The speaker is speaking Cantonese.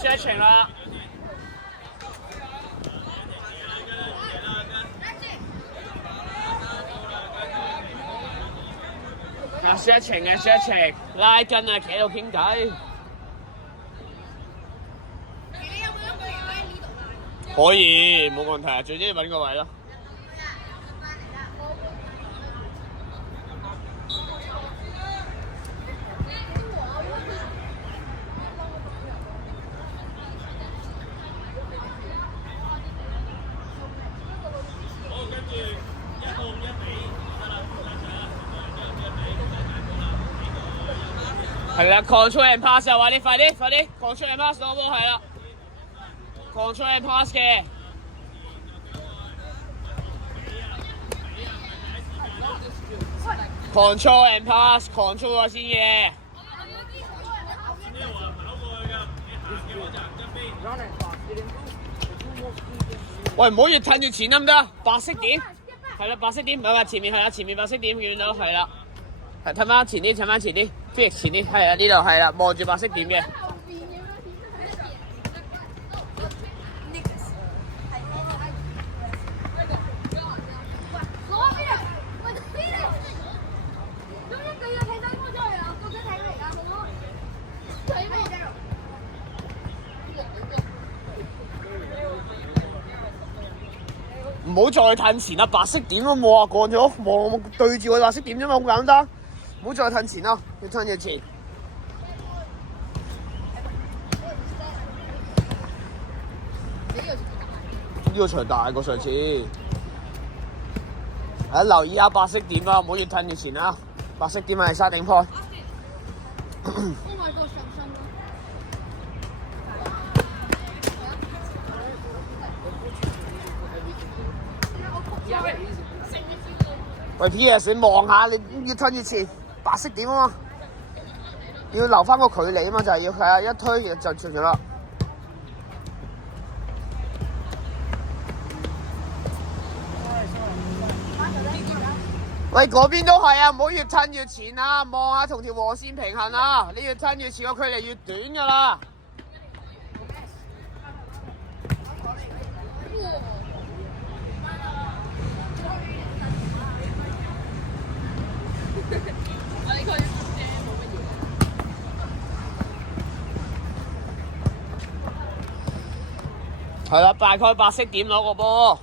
stretching 啦。stretching 嘅 stretching， 拉筋啊，企喺度傾偈。可以，冇問題啊，最緊要揾個位咯。係啦 ，control and pass 啊！話你快啲，control and pass 攞波係啦 ，control and pass 嘅。control and pass，control 咗先嘅。喂，唔好越褪越前得唔得？白色點，係啦，白色點，唔係話前面係啦，前面白色點見到係啦，係褪翻前啲，褪翻前啲。前啲係啊，呢度係啦，望住白色點嘅。唔好再褪前啦，白色點都冇啊，過咗望對住個白色點啫嘛，好簡單。唔好再褪前啦，要褪要前。呢個場大過上次。留意下白色點啦，唔好越褪越前啦。白色點係沙頂坡。喂 PS， 你望下，你越褪越前，白色點啊嘛，要留翻個距離啊嘛，就係要係啊，一推就出咗啦。喂，嗰邊都係啊，唔好越褪越前啊，望下同條黃線平衡啊，你越褪越前個距離越短㗎啦。係啦，大概白色點攞個波。